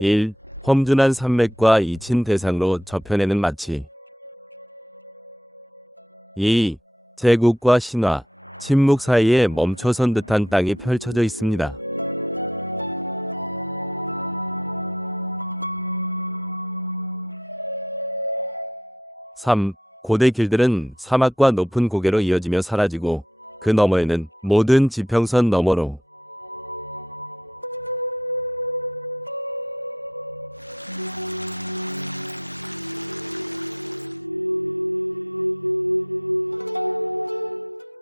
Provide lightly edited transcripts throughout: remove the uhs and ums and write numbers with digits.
1. 험준한 산맥과 이친 대상로 저편에는 마치 2. 제국과 신화, 침묵 사이에 멈춰선 듯한 땅이 펼쳐져 있습니다. 3. 고대 길들은 사막과 높은 고개로 이어지며 사라지고 그 너머에는 모든 지평선 너머로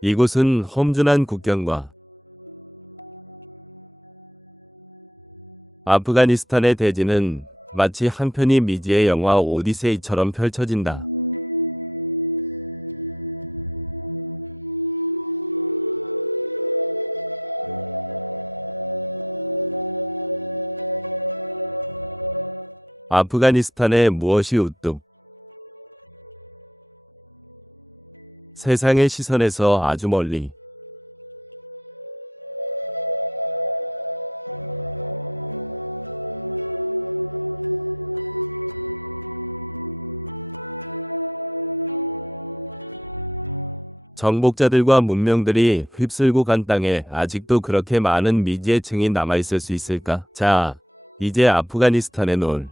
이곳은 험준한 국경과 아프가니스탄의 대지는 마치 한편의 미지의 영화 오디세이처럼 펼쳐진다. 아프가니스탄에 무엇이 우뚝 세상의 시선에서 아주 멀리 정복자들과 문명들이 휩쓸고 간 땅에 아직도 그렇게 많은 미지의 층이 남아있을 수 있을까? 자, 이제 아프가니스탄에 놀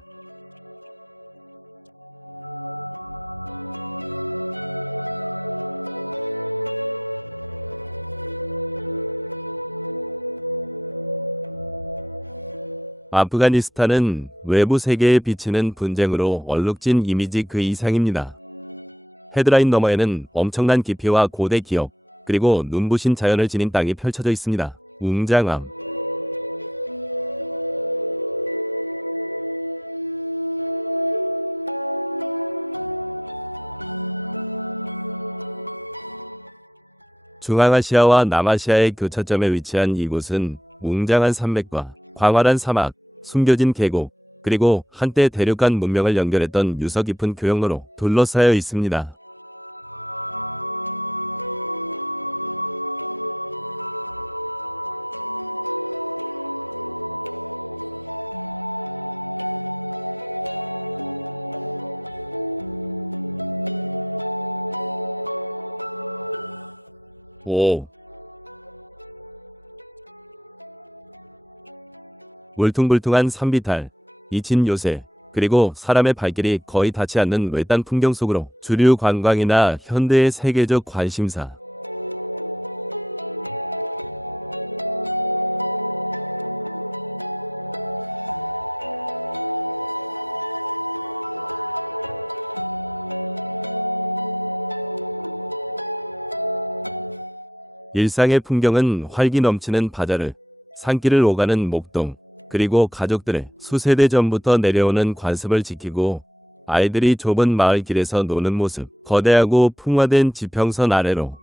아프가니스탄은 외부 세계에 비치는 분쟁으로 얼룩진 이미지 그 이상입니다. 헤드라인 너머에는 엄청난 깊이와 고대 기업, 그리고 눈부신 자연을 지닌 땅이 펼쳐져 있습니다. 웅장함. 중앙아시아와 남아시아의 교차점에 위치한 이곳은 웅장한 산맥과 광활한 사막, 숨겨진 계곡, 그리고 한때 대륙간 문명을 연결했던 유서 깊은 교역로로 둘러싸여 있습니다. 오. 울퉁불퉁한 산비탈, 이친 요새, 그리고 사람의 발길이 거의 닿지 않는 외딴 풍경 속으로 주류 관광이나 현대의 세계적 관심사. 일상의 풍경은 활기 넘치는 바자르, 산길을 오가는 목동, 그리고 가족들의 수세대 전부터 내려오는 관습을 지키고 아이들이 좁은 마을 길에서 노는 모습, 거대하고 풍화된 지평선 아래로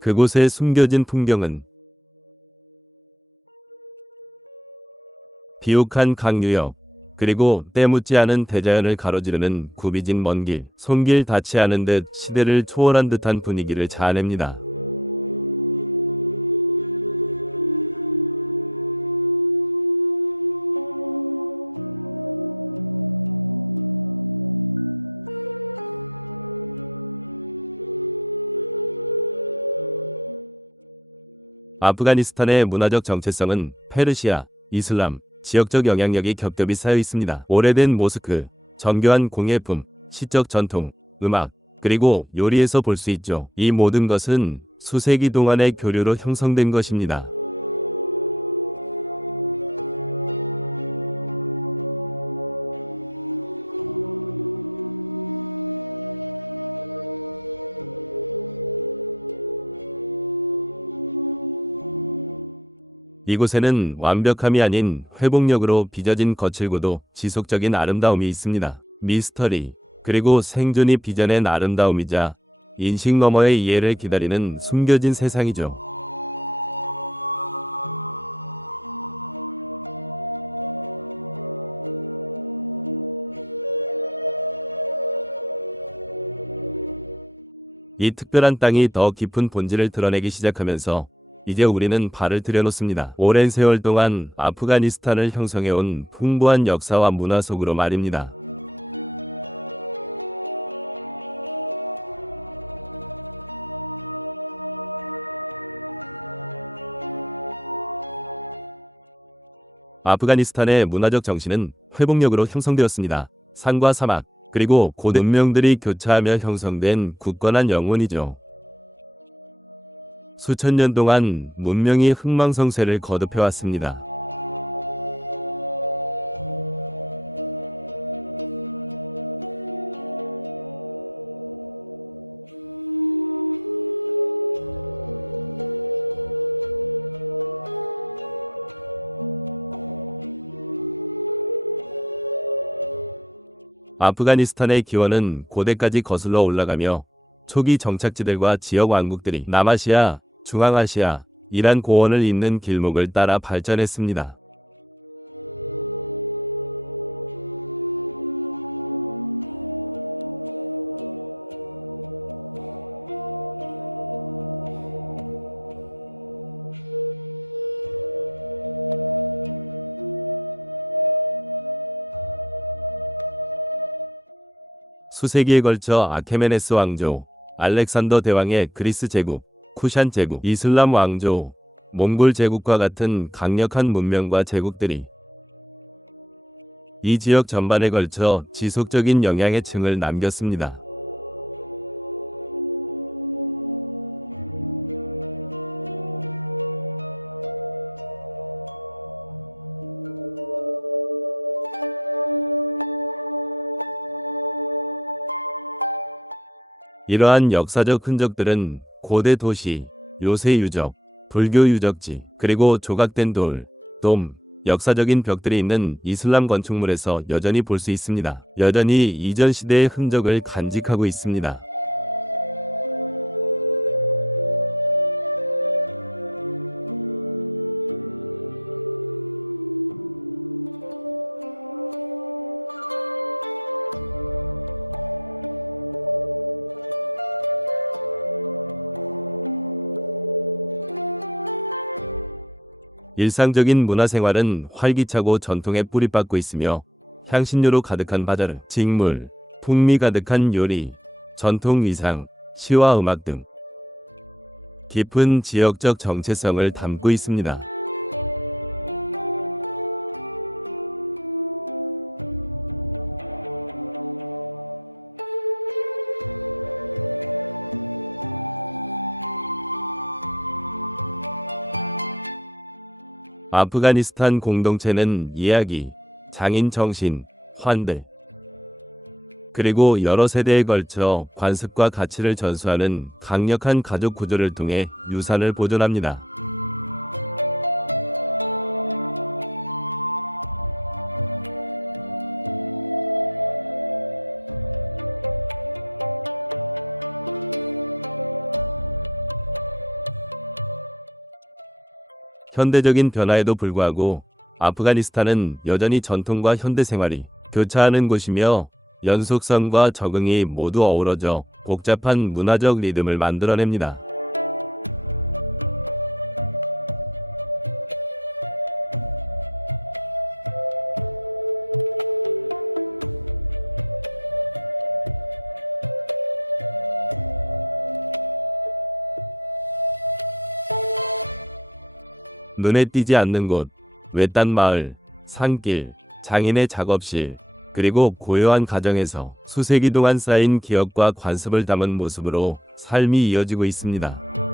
그곳에 숨겨진 풍경은 비옥한 강유역, 그리고 때묻지 않은 대자연을 가로지르는 굽이진 먼 길, 손길 닿지 않은 듯 시대를 초월한 듯한 분위기를 자아냅니다. 아프가니스탄의 문화적 정체성은 페르시아, 이슬람, 지역적 영향력이 겹겹이 쌓여 있습니다. 오래된 모스크, 정교한 공예품, 시적 전통, 음악, 그리고 요리에서 볼 수 있죠. 이 모든 것은 수세기 동안의 교류로 형성된 것입니다. 이곳에는 완벽함이 아닌 회복력으로 빚어진 거칠고도 지속적인 아름다움이 있습니다. 미스터리, 그리고 생존이 빚어낸 아름다움이자 인식 너머의 이해를 기다리는 숨겨진 세상이죠. 이 특별한 땅이 더 깊은 본질을 드러내기 시작하면서 이제 우리는 발을 들여놓습니다. 오랜 세월 동안 아프가니스탄을 형성해온 풍부한 역사와 문화 속으로 말입니다. 아프가니스탄의 문화적 정신은 회복력으로 형성되었습니다. 산과 사막, 그리고 고대 문명들이 교차하며 형성된 굳건한 영혼이죠. 수천 년 동안 문명이 흥망성쇠를 거듭해왔습니다. 아프가니스탄의 기원은 고대까지 거슬러 올라가며 초기 정착지들과 지역 왕국들이 남아시아, 중앙아시아, 이란 고원을 잇는 길목을 따라 발전했습니다. 수세기에 걸쳐 아케메네스 왕조, 알렉산더 대왕의 그리스 제국, 쿠샨 제국, 이슬람 왕조, 몽골 제국과 같은 강력한 문명과 제국들이 이 지역 전반에 걸쳐 지속적인 영향의 층을 남겼습니다. 이러한 역사적 흔적들은 고대 도시, 요새 유적, 불교 유적지, 그리고 조각된 돌, 돔, 역사적인 벽들이 있는 이슬람 건축물에서 여전히 볼 수 있습니다. 여전히 이전 시대의 흔적을 간직하고 있습니다. 일상적인 문화생활은 활기차고 전통에 뿌리박고 있으며 향신료로 가득한 바자르, 직물, 풍미 가득한 요리, 전통 의상, 시와 음악 등 깊은 지역적 정체성을 담고 있습니다. 아프가니스탄 공동체는 이야기, 장인 정신, 환대, 그리고 여러 세대에 걸쳐 관습과 가치를 전수하는 강력한 가족 구조를 통해 유산을 보존합니다. 현대적인 변화에도 불구하고 아프가니스탄은 여전히 전통과 현대 생활이 교차하는 곳이며 연속성과 적응이 모두 어우러져 복잡한 문화적 리듬을 만들어냅니다. 눈에 띄지 않는 곳, 외딴 마을, 산길, 장인의 작업실, 그리고 고요한 가정에서 수세기 동안 쌓인 기억과 관습을 담은 모습으로 삶이 이어지고 있습니다.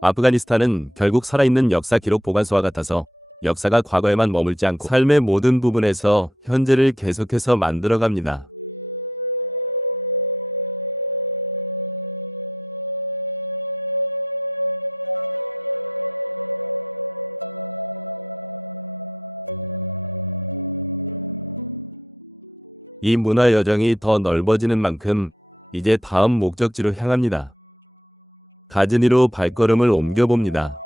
아프가니스탄은 결국 살아있는 역사 기록 보관소와 같아서 역사가 과거에만 머물지 않고 삶의 모든 부분에서 현재를 계속해서 만들어갑니다. 이 문화 여정이 더 넓어지는 만큼 이제 다음 목적지로 향합니다. 가즈니로 발걸음을 옮겨봅니다.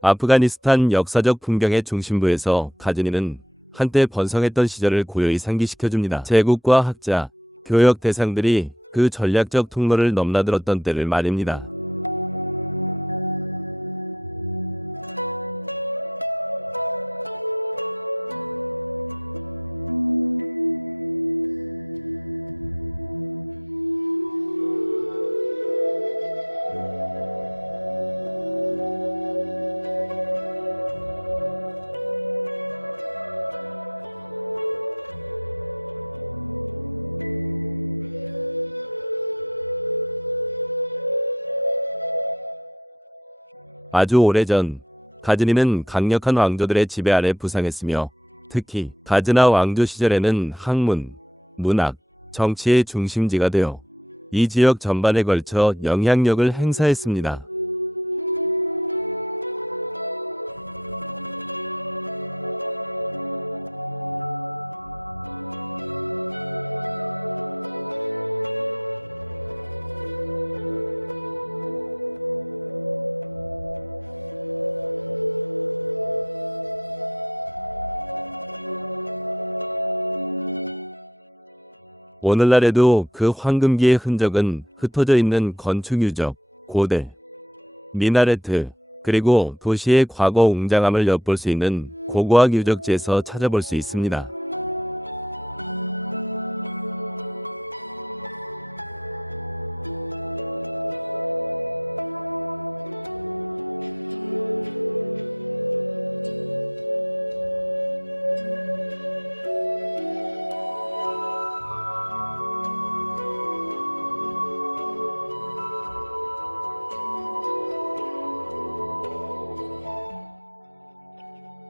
아프가니스탄 역사적 풍경의 중심부에서 가즈니는 한때 번성했던 시절을 고요히 상기시켜줍니다. 제국과 학자, 교역 대상들이 그 전략적 통로를 넘나들었던 때를 말입니다. 아주 오래전 가즈니는 강력한 왕조들의 지배 아래 부상했으며 특히 가즈나 왕조 시절에는 학문, 문학, 정치의 중심지가 되어 이 지역 전반에 걸쳐 영향력을 행사했습니다. 오늘날에도 그 황금기의 흔적은 흩어져 있는 건축 유적, 고대, 미나레트, 그리고 도시의 과거 웅장함을 엿볼 수 있는 고고학 유적지에서 찾아볼 수 있습니다.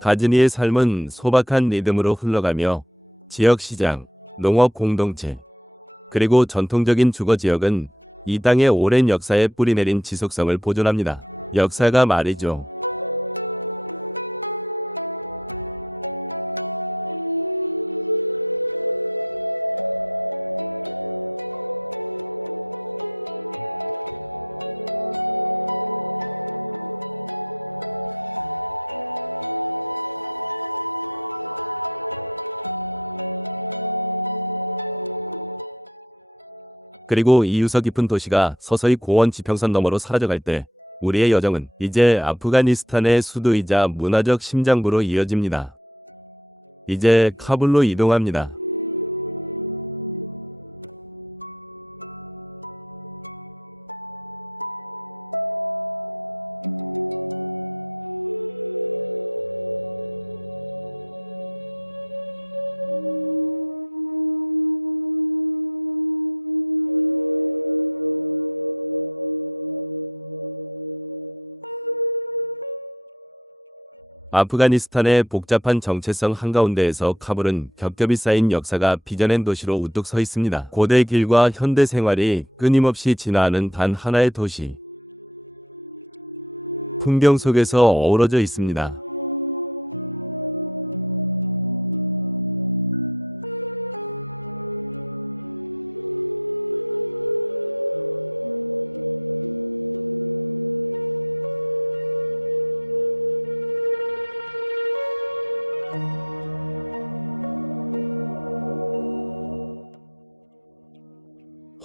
가즈니의 삶은 소박한 리듬으로 흘러가며 지역시장, 농업 공동체, 그리고 전통적인 주거 지역은 이 땅의 오랜 역사에 뿌리내린 지속성을 보존합니다. 역사가 말이죠. 그리고 이 유서 깊은 도시가 서서히 고원 지평선 너머로 사라져갈 때 우리의 여정은 이제 아프가니스탄의 수도이자 문화적 심장부로 이어집니다. 이제 카불로 이동합니다. 아프가니스탄의 복잡한 정체성 한가운데에서 카불은 겹겹이 쌓인 역사가 빚어낸 도시로 우뚝 서 있습니다. 고대 길과 현대 생활이 끊임없이 진화하는 단 하나의 도시. 풍경 속에서 어우러져 있습니다.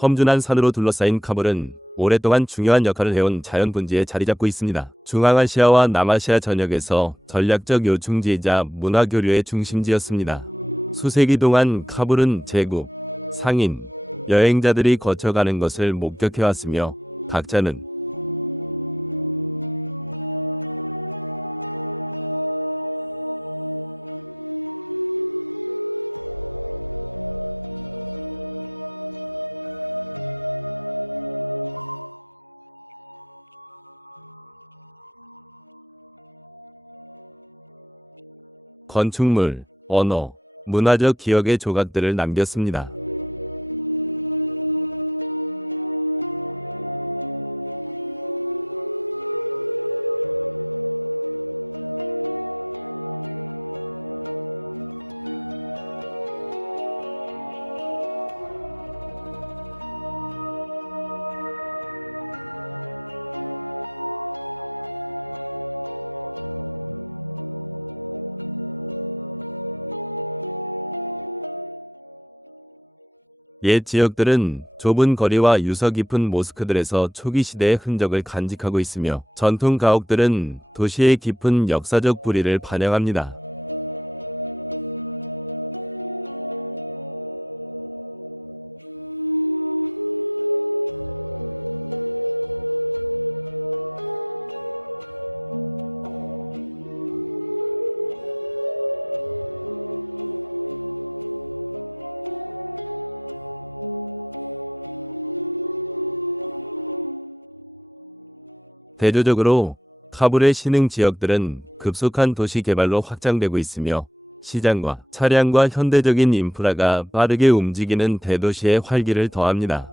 험준한 산으로 둘러싸인 카불은 오랫동안 중요한 역할을 해온 자연 분지에 자리 잡고 있습니다. 중앙아시아와 남아시아 전역에서 전략적 요충지이자 문화 교류의 중심지였습니다. 수세기 동안 카불은 제국, 상인, 여행자들이 거쳐가는 것을 목격해왔으며 각자는 건축물, 언어, 문화적 기억의 조각들을 남겼습니다. 옛 지역들은 좁은 거리와 유서 깊은 모스크들에서 초기 시대의 흔적을 간직하고 있으며 전통 가옥들은 도시의 깊은 역사적 뿌리를 반영합니다. 대조적으로 카불의 신흥 지역들은 급속한 도시 개발로 확장되고 있으며 시장과 차량과 현대적인 인프라가 빠르게 움직이는 대도시의 활기를 더합니다.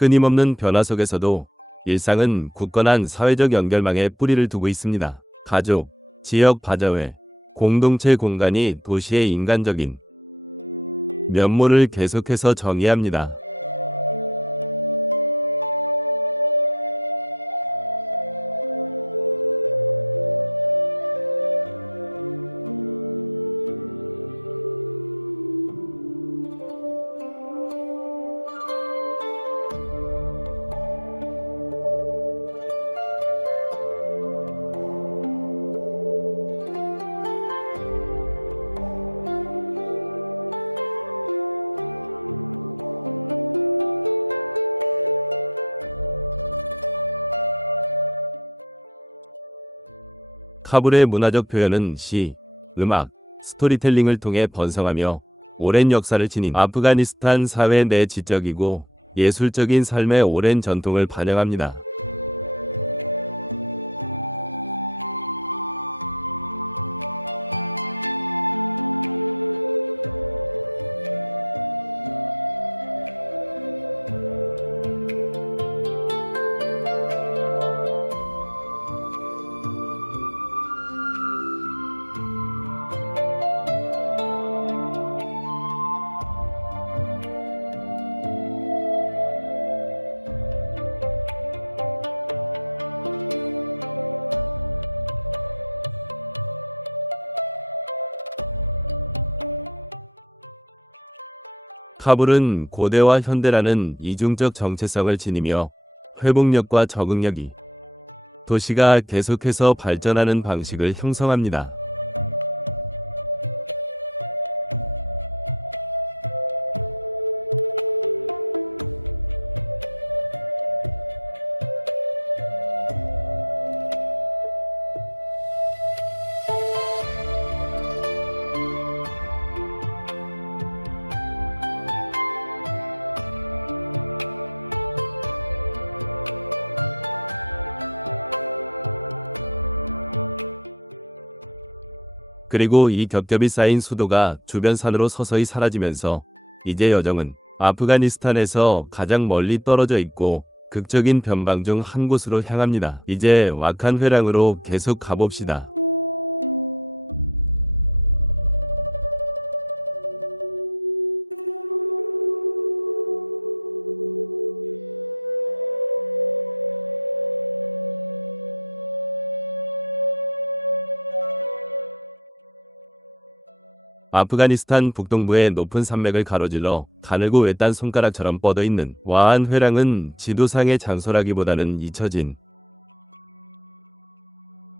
끊임없는 변화 속에서도 일상은 굳건한 사회적 연결망에 뿌리를 두고 있습니다. 가족, 지역 바자회, 공동체 공간이 도시의 인간적인 면모를 계속해서 정의합니다. 카불의 문화적 표현은 시, 음악, 스토리텔링을 통해 번성하며 오랜 역사를 지닌 아프가니스탄 사회 내 지적이고 예술적인 삶의 오랜 전통을 반영합니다. 카불은 고대와 현대라는 이중적 정체성을 지니며 회복력과 적응력이 도시가 계속해서 발전하는 방식을 형성합니다. 그리고 이 겹겹이 쌓인 수도가 주변 산으로 서서히 사라지면서 이제 여정은 아프가니스탄에서 가장 멀리 떨어져 있고 극적인 변방 중 한 곳으로 향합니다. 이제 와칸 회랑으로 계속 가봅시다. 아프가니스탄 북동부의 높은 산맥을 가로질러 가늘고 외딴 손가락처럼 뻗어있는 와한 회랑은 지도상의 장소라기보다는 잊혀진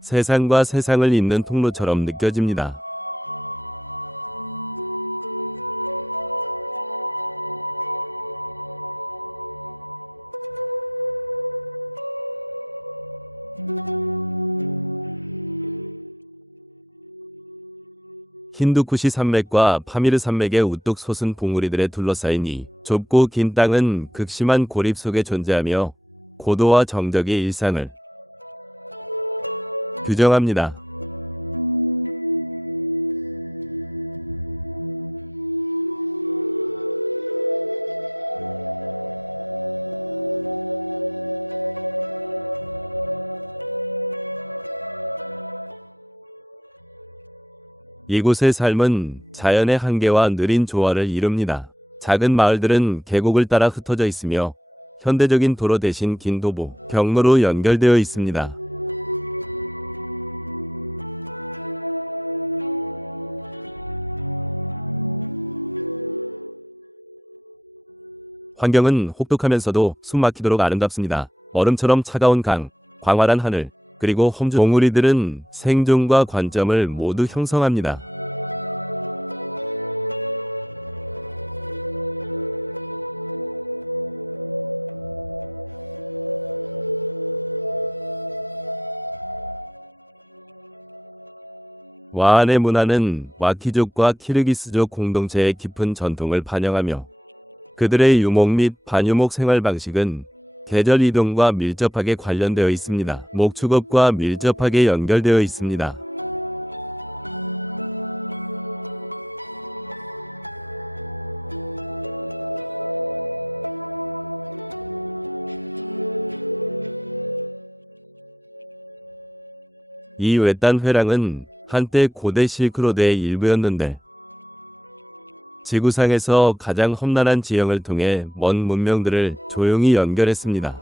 세상과 세상을 잇는 통로처럼 느껴집니다. 힌두쿠시 산맥과 파미르 산맥의 우뚝 솟은 봉우리들에 둘러싸인 이 좁고 긴 땅은 극심한 고립 속에 존재하며 고도와 정적의 일상을 규정합니다. 이곳의 삶은 자연의 한계와 느린 조화를 이룹니다. 작은 마을들은 계곡을 따라 흩어져 있으며 현대적인 도로 대신 긴 도보, 경로로 연결되어 있습니다. 환경은 혹독하면서도 숨막히도록 아름답습니다. 얼음처럼 차가운 강, 광활한 하늘, 그리고 험주 봉우리들은 생존과 관점을 모두 형성합니다. 와안의 문화는 와키족과 키르기스족 공동체의 깊은 전통을 반영하며 그들의 유목 및 반유목 생활 방식은 계절 이동과 밀접하게 관련되어 있습니다. 목축업과 밀접하게 연결되어 있습니다. 이 외딴 회랑은 한때 고대 실크로드의 일부였는데 지구상에서 가장 험난한 지형을 통해 먼 문명들을 조용히 연결했습니다.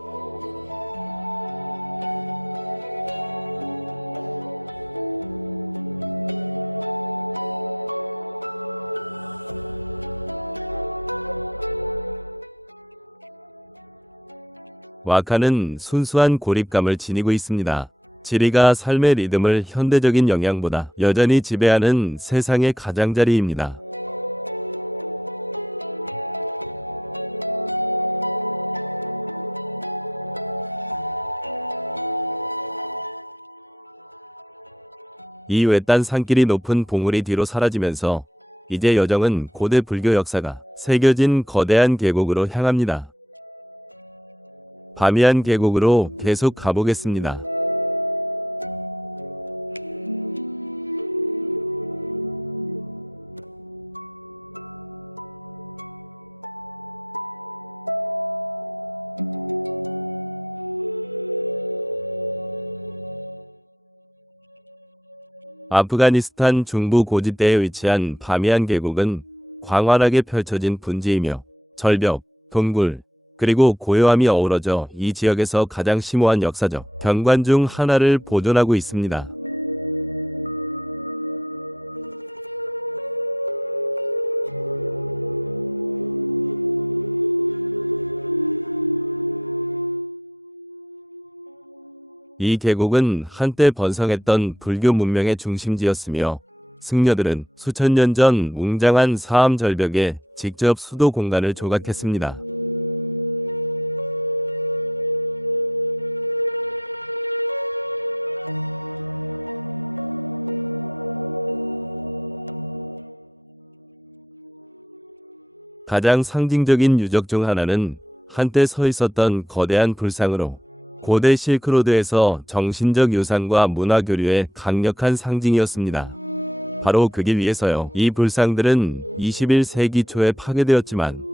와카는 순수한 고립감을 지니고 있습니다. 지리가 삶의 리듬을 현대적인 영향보다 여전히 지배하는 세상의 가장자리입니다. 이 외딴 산길이 높은 봉우리 뒤로 사라지면서 이제 여정은 고대 불교 역사가 새겨진 거대한 계곡으로 향합니다. 바미안 계곡으로 계속 가보겠습니다. 아프가니스탄 중부 고지대에 위치한 바미안 계곡은 광활하게 펼쳐진 분지이며 절벽, 동굴, 그리고 고요함이 어우러져 이 지역에서 가장 심오한 역사적 경관 중 하나를 보존하고 있습니다. 이 계곡은 한때 번성했던 불교 문명의 중심지였으며 승려들은 수천 년 전 웅장한 사암 절벽에 직접 수도 공간을 조각했습니다. 가장 상징적인 유적 중 하나는 한때 서 있었던 거대한 불상으로 고대 실크로드에서 정신적 유산과 문화 교류의 강력한 상징이었습니다. 바로 그 길 위에서요. 이 불상들은 21세기 초에 파괴되었지만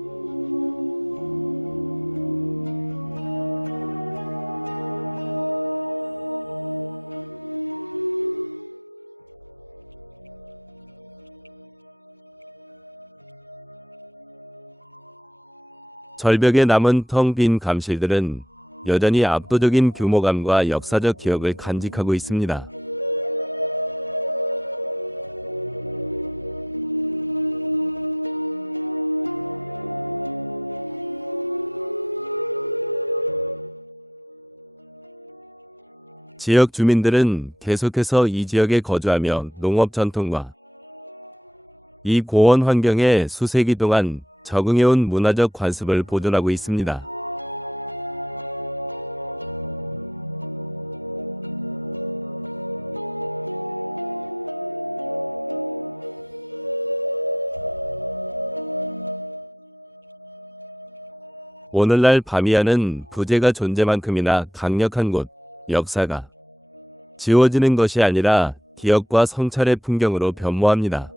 절벽에 남은 텅 빈 감실들은 여전히 압도적인 규모감과 역사적 기억을 간직하고 있습니다. 지역 주민들은 계속해서 이 지역에 거주하며 농업 전통과 이 고원 환경에 수세기 동안 적응해온 문화적 관습을 보존하고 있습니다. 오늘날 바미안은 부재가 존재만큼이나 강력한 곳, 역사가 지워지는 것이 아니라 기억과 성찰의 풍경으로 변모합니다.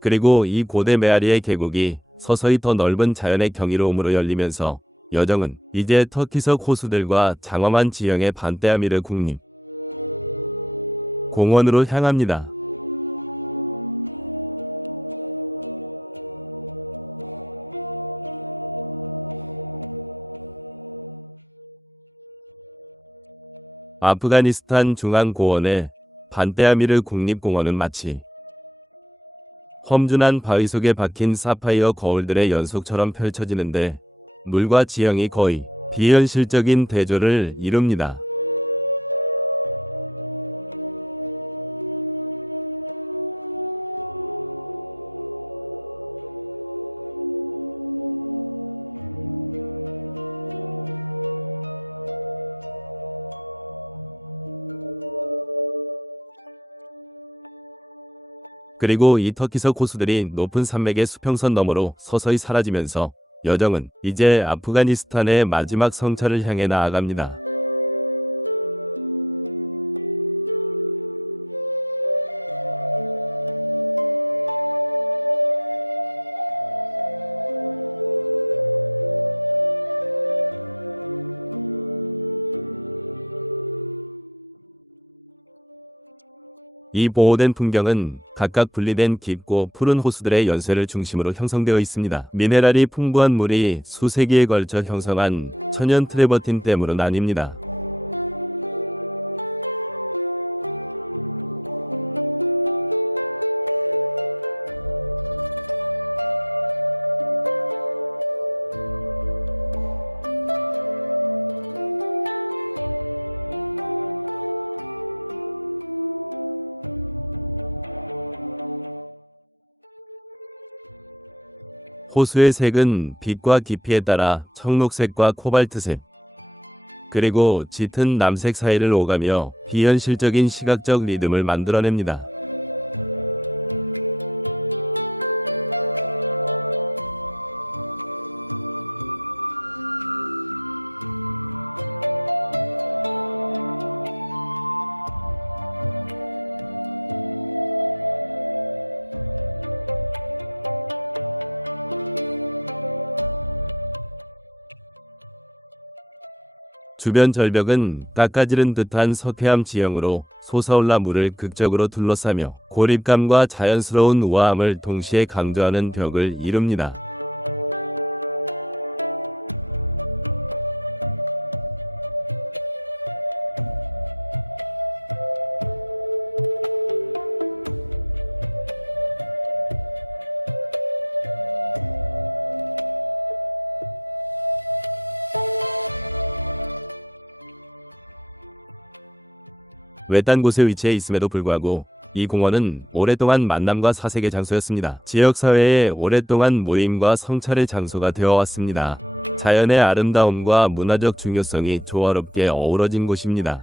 그리고 이 고대 메아리의 계곡이 서서히 더 넓은 자연의 경이로움으로 열리면서 여정은 이제 터키석 호수들과 장엄한 지형의 반떼아미르 국립 공원으로 향합니다. 아프가니스탄 중앙고원의 반떼아미르 국립공원은 마치 험준한 바위 속에 박힌 사파이어 거울들의 연속처럼 펼쳐지는데 물과 지형이 거의 비현실적인 대조를 이룹니다. 그리고 이 터키석 호수들이 높은 산맥의 수평선 너머로 서서히 사라지면서 여정은 이제 아프가니스탄의 마지막 성찰을 향해 나아갑니다. 이 보호된 풍경은 각각 분리된 깊고 푸른 호수들의 연쇄를 중심으로 형성되어 있습니다. 미네랄이 풍부한 물이 수세기에 걸쳐 형성한 천연 트레버틴 댐으로 나뉩니다. 호수의 색은 빛과 깊이에 따라 청록색과 코발트색, 그리고 짙은 남색 사이를 오가며 비현실적인 시각적 리듬을 만들어냅니다. 주변 절벽은 깎아지른 듯한 서태함 지형으로 솟아올라 물을 극적으로 둘러싸며 고립감과 자연스러운 우아함을 동시에 강조하는 벽을 이룹니다. 외딴 곳에 위치해 있음에도 불구하고 이 공원은 오랫동안 만남과 사색의 장소였습니다. 지역사회의 오랫동안 모임과 성찰의 장소가 되어왔습니다. 자연의 아름다움과 문화적 중요성이 조화롭게 어우러진 곳입니다.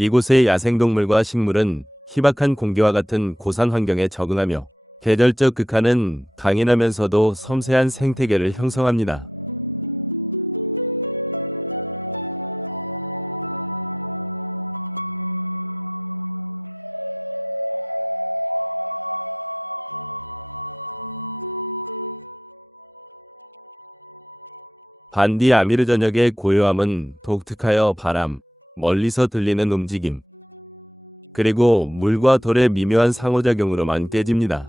이곳의 야생동물과 식물은 희박한 공기와 같은 고산 환경에 적응하며 계절적 극한은 강인하면서도 섬세한 생태계를 형성합니다. 반디 아미르 전역의 고요함은 독특하여 바람, 멀리서 들리는 움직임, 그리고 물과 돌의 미묘한 상호작용으로만 깨집니다.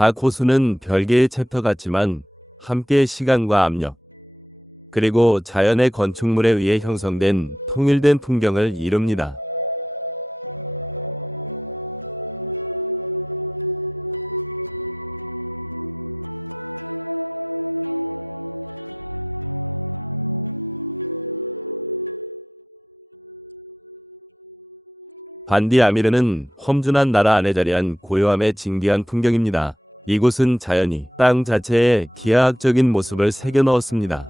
각 호수는 별개의 챕터 같지만 함께 시간과 압력, 그리고 자연의 건축물에 의해 형성된 통일된 풍경을 이룹니다. 반디 아미르는 험준한 나라 안에 자리한 고요함의 진귀한 풍경입니다. 이곳은 자연이 땅 자체에 기하학적인 모습을 새겨 넣었습니다.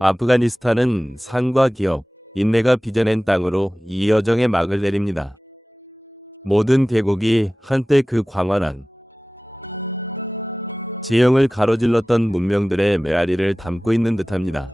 아프가니스탄은 산과 기업, 인내가 빚어낸 땅으로 이 여정의 막을 내립니다. 모든 계곡이 한때 그 광활한 지형을 가로질렀던 문명들의 메아리를 담고 있는 듯합니다.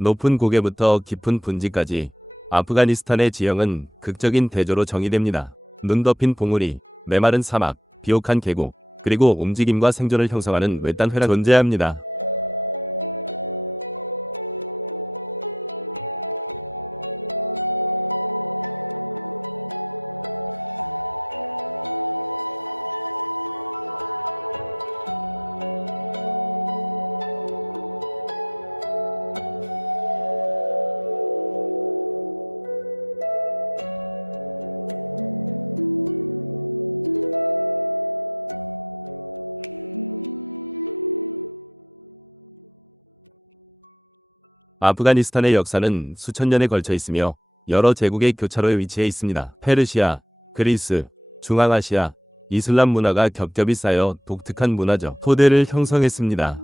높은 고개부터 깊은 분지까지 아프가니스탄의 지형은 극적인 대조로 정의됩니다. 눈 덮인 봉우리, 메마른 사막, 비옥한 계곡, 그리고 움직임과 생존을 형성하는 외딴 회라가 존재합니다. 아프가니스탄의 역사는 수천 년에 걸쳐 있으며 여러 제국의 교차로에 위치해 있습니다. 페르시아, 그리스, 중앙아시아, 이슬람 문화가 겹겹이 쌓여 독특한 문화적 토대를 형성했습니다.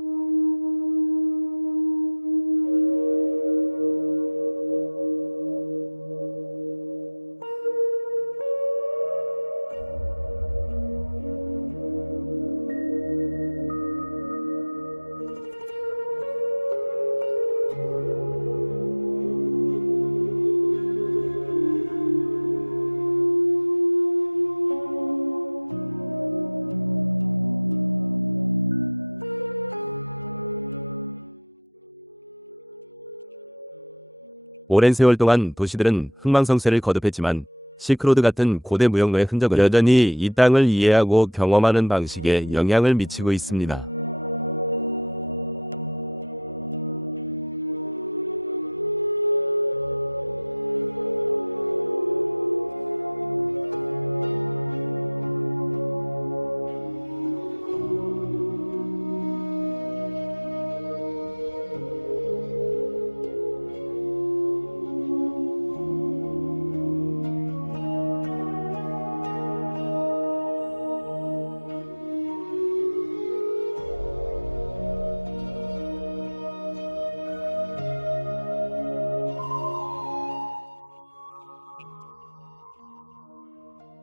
오랜 세월 동안 도시들은 흥망성쇠를 거듭했지만 실크로드 같은 고대 무역로의 흔적은 여전히 이 땅을 이해하고 경험하는 방식에 영향을 미치고 있습니다.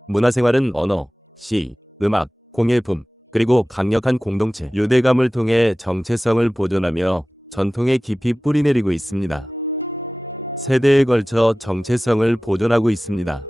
문화생활은 언어, 시, 음악, 공예품, 그리고 강력한 공동체, 유대감을 통해 정체성을 보존하며 전통에 깊이 뿌리내리고 있습니다. 세대에 걸쳐 정체성을 보존하고 있습니다.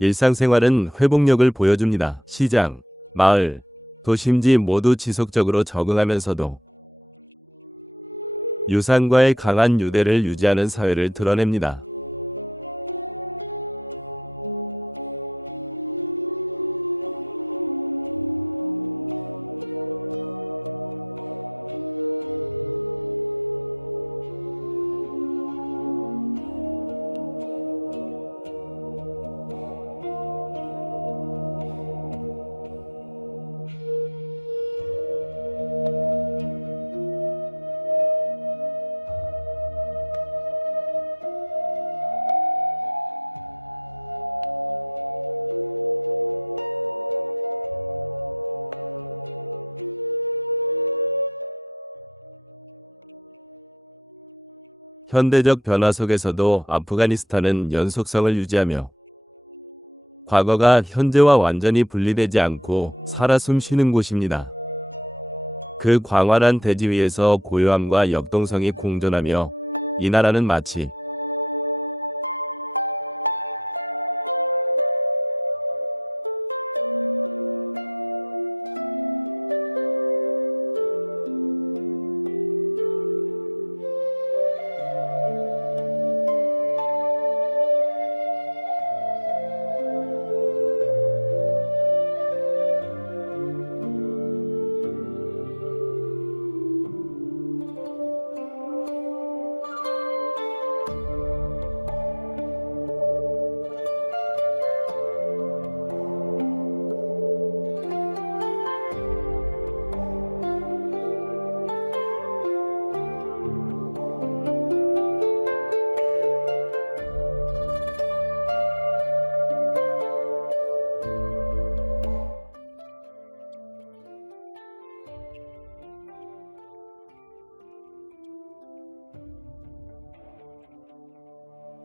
일상생활은 회복력을 보여줍니다. 시장, 마을, 도심지 모두 지속적으로 적응하면서도 유산과의 강한 유대를 유지하는 사회를 드러냅니다. 현대적 변화 속에서도 아프가니스탄은 연속성을 유지하며 과거가 현재와 완전히 분리되지 않고 살아 숨쉬는 곳입니다. 그 광활한 대지 위에서 고요함과 역동성이 공존하며 이 나라는 마치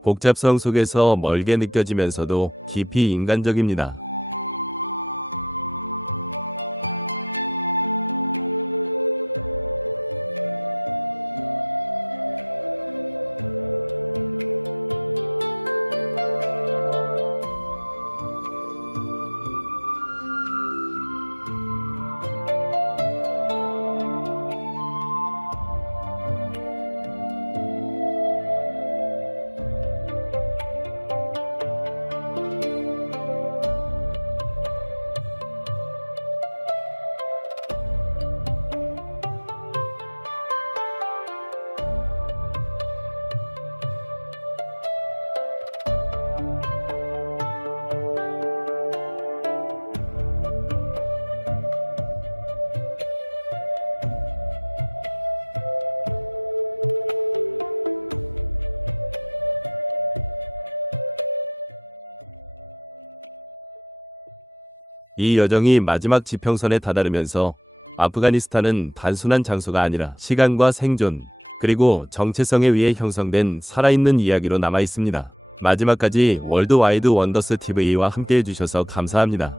복잡성 속에서 멀게 느껴지면서도 깊이 인간적입니다. 이 여정이 마지막 지평선에 다다르면서 아프가니스탄은 단순한 장소가 아니라 시간과 생존, 그리고 정체성에 의해 형성된 살아있는 이야기로 남아 있습니다. 마지막까지 월드와이드 원더스 TV와 함께 해주셔서 감사합니다.